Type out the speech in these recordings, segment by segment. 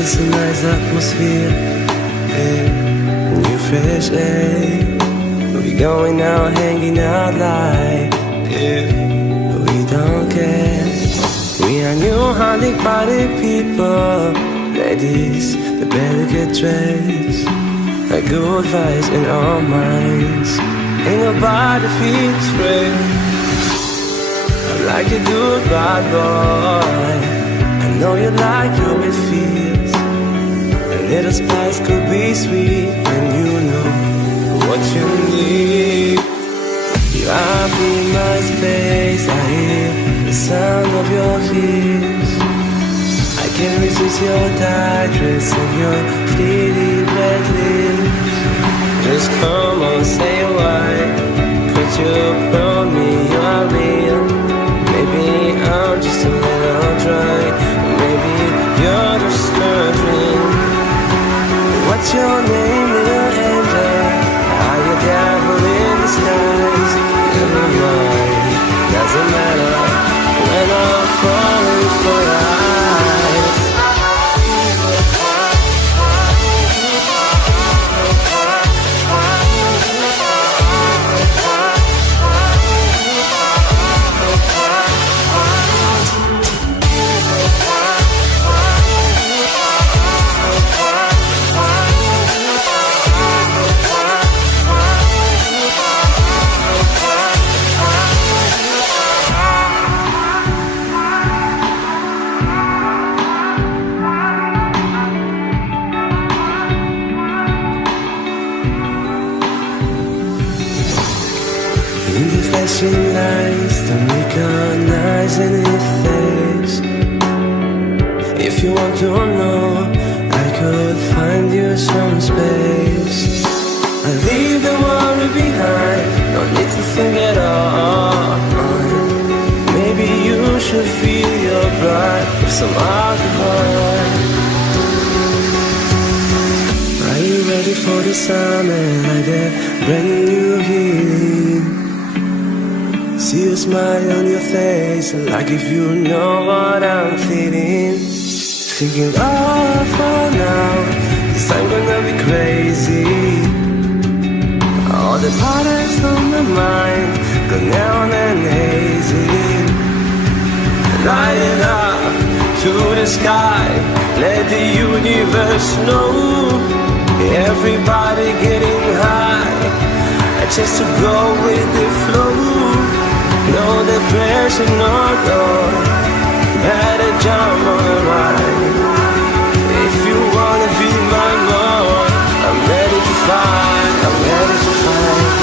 it's a nice atmosphere, new fresh air. We going out, hanging out like we don't care. We are new honey party people, ladies, they better get dressed. A good vibes in our minds, ain't nobody feels great. I'm like a good bad boy, I know you like how it feels. A little spice could be sweet when you know what you need. You are in my space, I hear the sound of your ears. I can't resist your tight dress and your fleeting red lips. Just come on, say why, could you promise me you are real? Maybe I'm just a little dry, maybe you're just a dream. What's your name, little angel? Are you devil in disguise? Never mind, doesn't matter when I'm falling for your eyes. In the flashing lights, don't recognize any face. If you want to know, I could find you some space. I leave the worry behind, don't need to think at all. Maybe you should feel your pride with some alcohol. Are you ready for the summer like that brand new healing? See a smile on your face, like if you know what I'm feeling. Thinking, oh, for now, this time gonna be crazy. All the patterns on my mind go down and hazy. Light it up to the sky, let the universe know. Everybody getting high, just to go with the flow. No depression, no door, better jump on the ride. If you wanna be my more, I'm ready to fight, I'm ready to fight.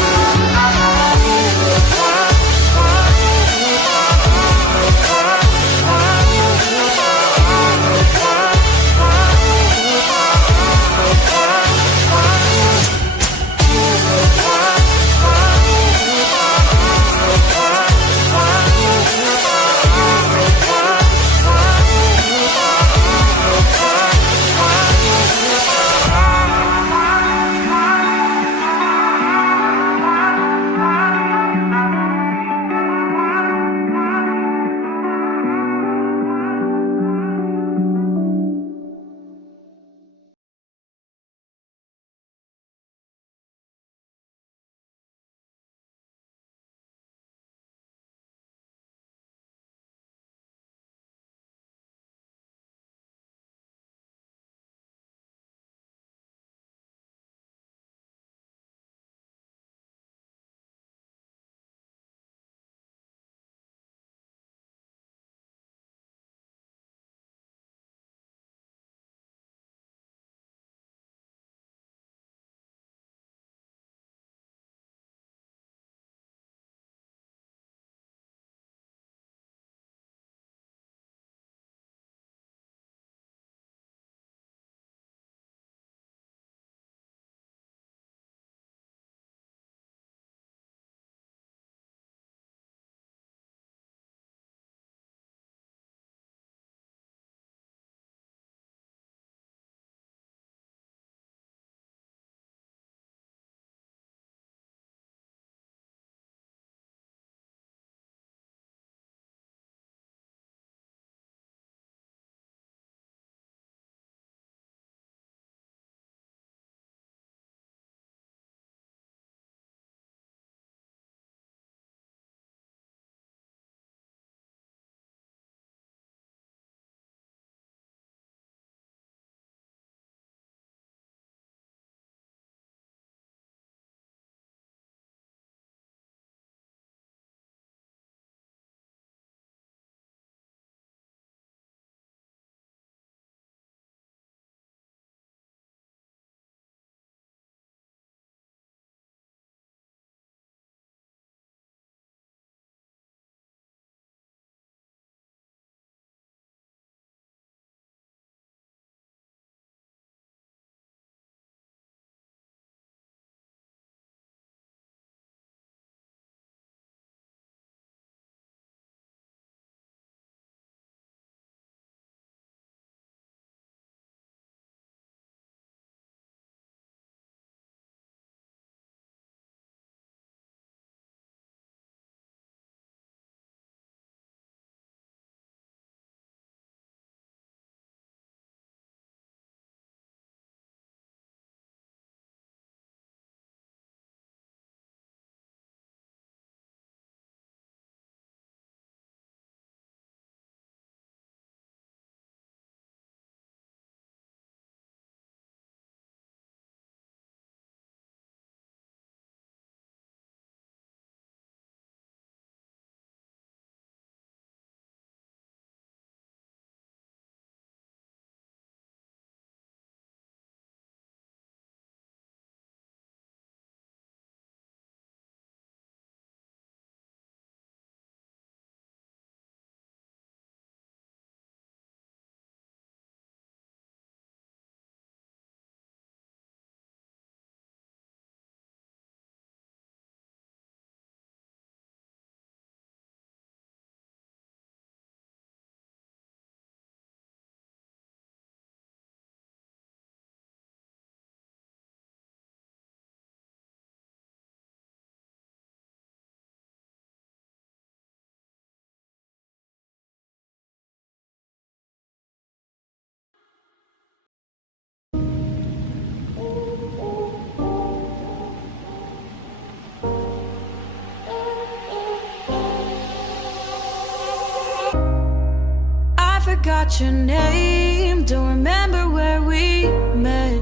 forgot your name, don't remember where we met.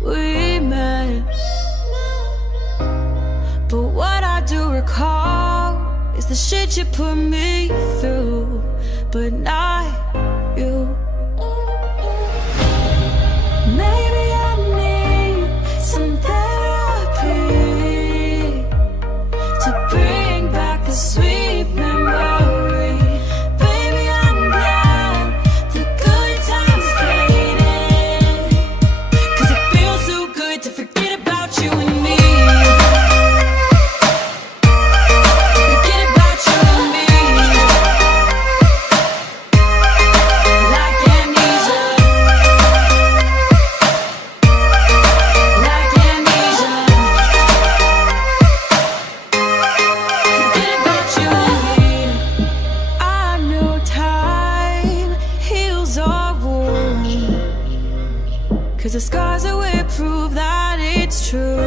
We met. But what I do recall is the shit you put me through, but not you. Maybe I need some therapy to bring back the sweet memory. Baby, I'm glad the good times faded, 'cause it feels so good to forget about you and me. Forget about you and me. Like amnesia. Like amnesia. Forget about you and me. I know time heals our wounds, 'cause the scars that we prove that it's true,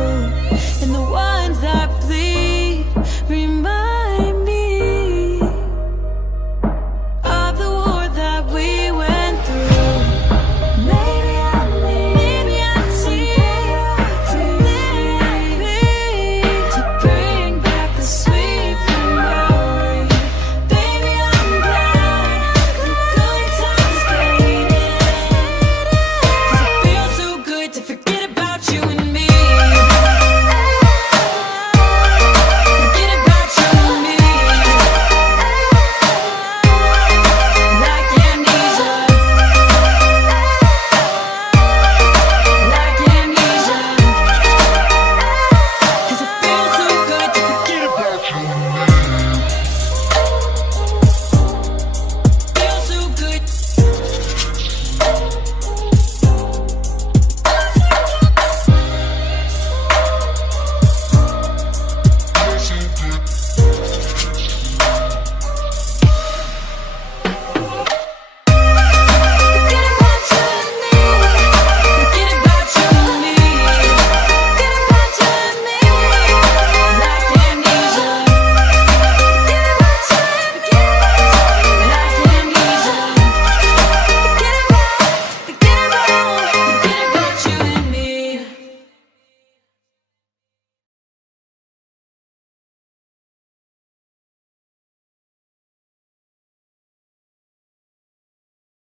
and the ones that bleed remind